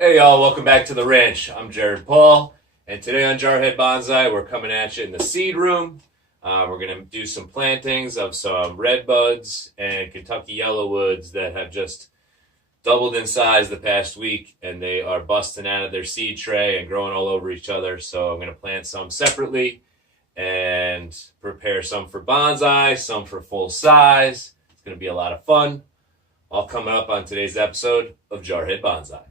Hey y'all, welcome back to the ranch. I'm Jared Paul, and today on Jarhead Bonsai, we're coming at you in the seed room. We're going to do some plantings of some red buds and Kentucky yellowwoods that have just doubled in size the past week, and they are busting out of their seed tray and growing all over each other. So I'm going to plant some separately and prepare some for bonsai, some for full size. It's going to be a lot of fun. All coming up on today's episode of Jarhead Bonsai.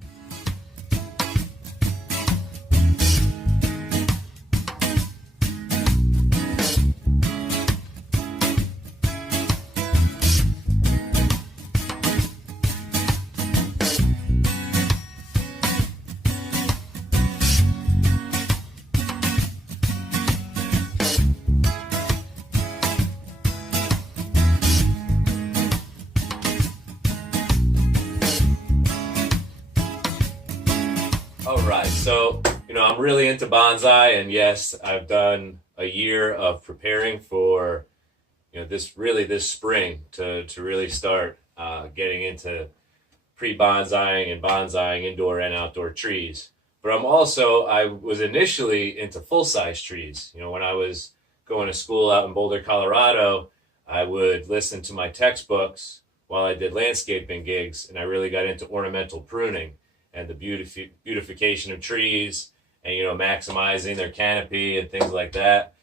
All right, so I'm really into bonsai, and yes, I've done a year of preparing for this spring to really start getting into pre-bonsaiing and bonsaiing indoor and outdoor trees. But I was initially into full-size trees. When I was going to school out in Boulder, Colorado, I would listen to my textbooks while I did landscaping gigs, and I really got into ornamental pruning and the beautification of trees and maximizing their canopy and things like that.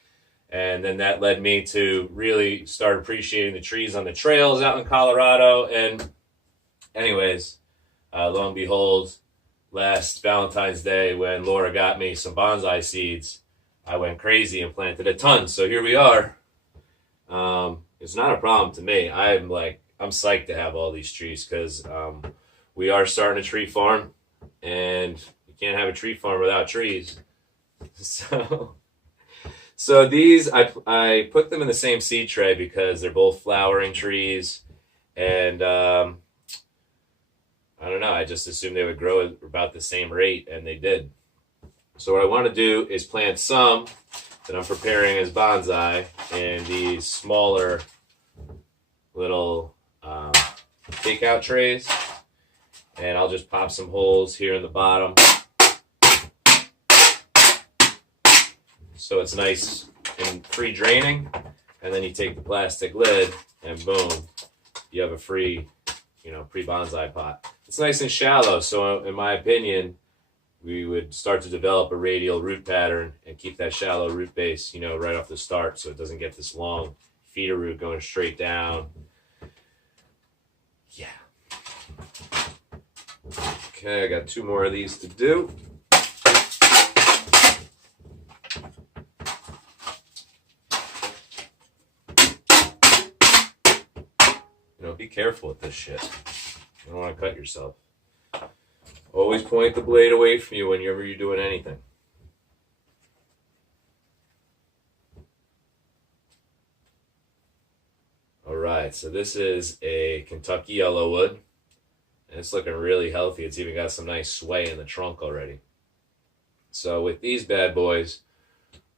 And then that led me to really start appreciating the trees on the trails out in Colorado. And anyways, lo and behold, last Valentine's Day when Laura got me some bonsai seeds, I went crazy and planted a ton. So here we are. It's not a problem to me. I'm psyched to have all these trees because we are starting a tree farm, and you can't have a tree farm without trees. So these, I put them in the same seed tray because they're both flowering trees, and I don't know, I just assumed they would grow at about the same rate, and they did. So what I want to do is plant some that I'm preparing as bonsai in these smaller little takeout trays. And I'll just pop some holes here in the bottom so it's nice and free draining. And then you take the plastic lid and boom, you have a free, pre-bonsai pot. It's nice and shallow, so in my opinion, we would start to develop a radial root pattern and keep that shallow root base, right off the start, so it doesn't get this long feeder root going straight down. Yeah. Okay, I got 2 more of these to do. Be careful with this shit. You don't want to cut yourself. Always point the blade away from you whenever you're doing anything. All right, so this is a Kentucky yellowwood. And it's looking really healthy. It's even got some nice sway in the trunk already. So with these bad boys,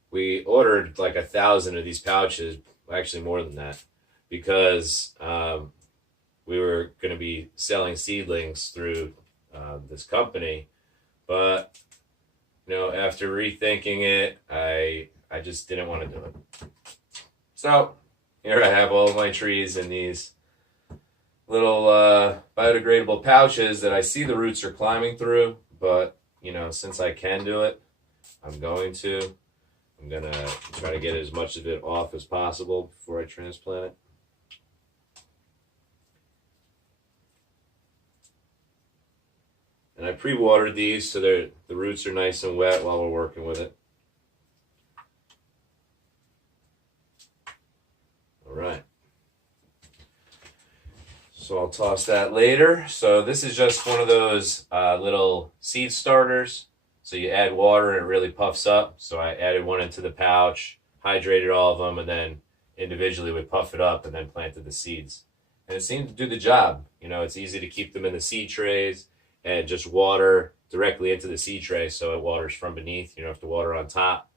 we ordered like 1,000 of these pouches, actually more than that, because we were going to be selling seedlings through this company. But, after rethinking it, I just didn't want to do it. So here I have all of my trees in these little biodegradable pouches that I see the roots are climbing through, but since I can do it, I'm gonna try to get as much of it off as possible before I transplant it. And I pre-watered these so the roots are nice and wet while we're working with it. All right. So I'll toss that later. So this is just one of those little seed starters. So you add water and it really puffs up. So I added one into the pouch, hydrated all of them, and then individually would puff it up and then planted the seeds. And it seemed to do the job. It's easy to keep them in the seed trays and just water directly into the seed tray so it waters from beneath. You don't have to water on top,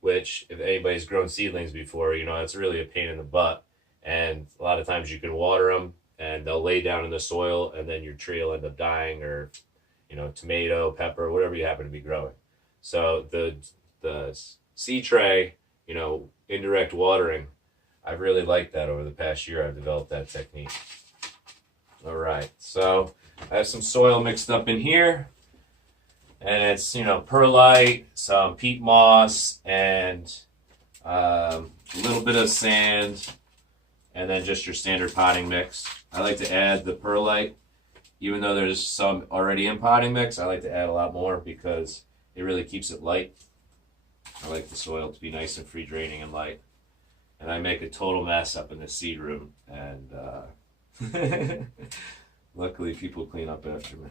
which if anybody's grown seedlings before, it's really a pain in the butt. And a lot of times you can water them and they'll lay down in the soil and then your tree will end up dying or tomato, pepper, whatever you happen to be growing. So the seed tray, indirect watering, I've really liked that over the past year. I've developed that technique. All right, so I have some soil mixed up in here, and it's perlite, some peat moss, and a little bit of sand, and then just your standard potting mix. I like to add the perlite, even though there's some already in potting mix. I like to add a lot more because it really keeps it light. I like the soil to be nice and free draining and light. And I make a total mess up in the seed room, and luckily people clean up after me.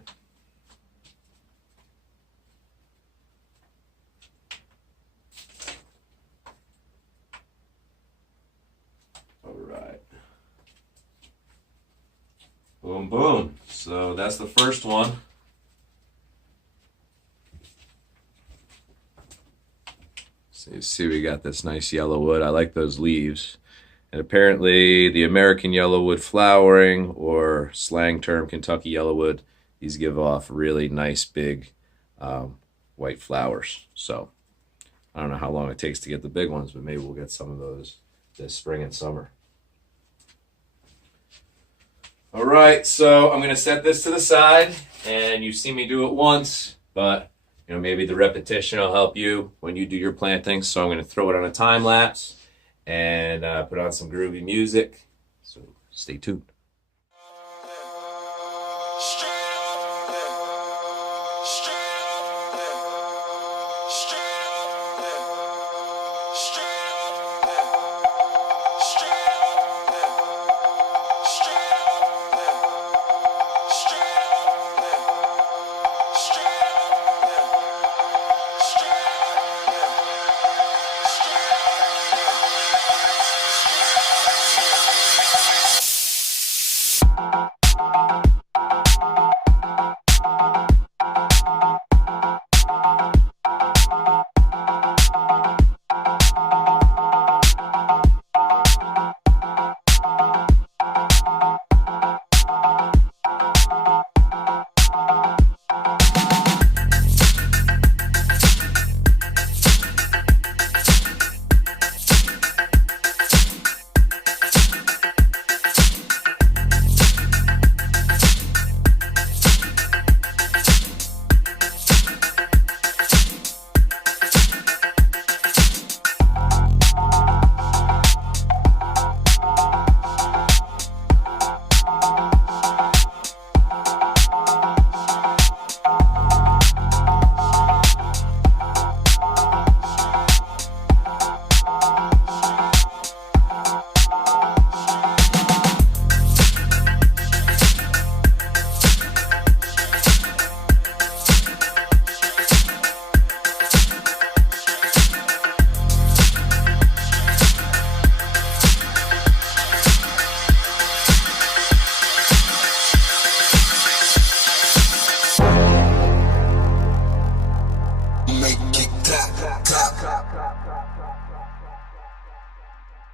All right. Boom, boom. So that's the first one. So you see we got this nice yellowwood. I like those leaves. And apparently the American yellowwood flowering, or slang term Kentucky yellowwood, these give off really nice big white flowers. So I don't know how long it takes to get the big ones, but maybe we'll get some of those this spring and summer. All right, so I'm going to set this to the side, and you've seen me do it once, but maybe the repetition will help you when you do your planting. So I'm going to throw it on a time lapse and put on some groovy music. So stay tuned.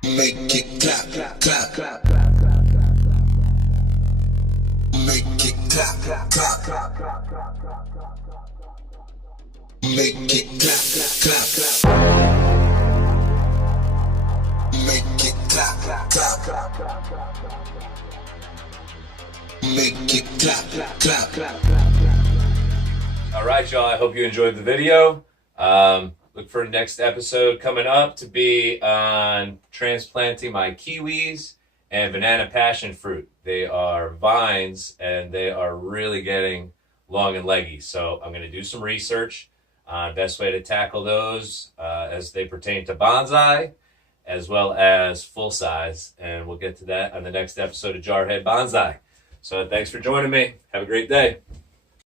Make it clap, clap. Make it clap, clap. Make it clap, clap. Make it clap, clap. Make it clap, clap. All right, y'all. I hope you enjoyed the video. Look for next episode coming up to be on transplanting my kiwis and banana passion fruit. They are vines and they are really getting long and leggy. So I'm going to do some research on best way to tackle those as they pertain to bonsai as well as full size. And we'll get to that on the next episode of Jarhead Bonsai. So thanks for joining me. Have a great day.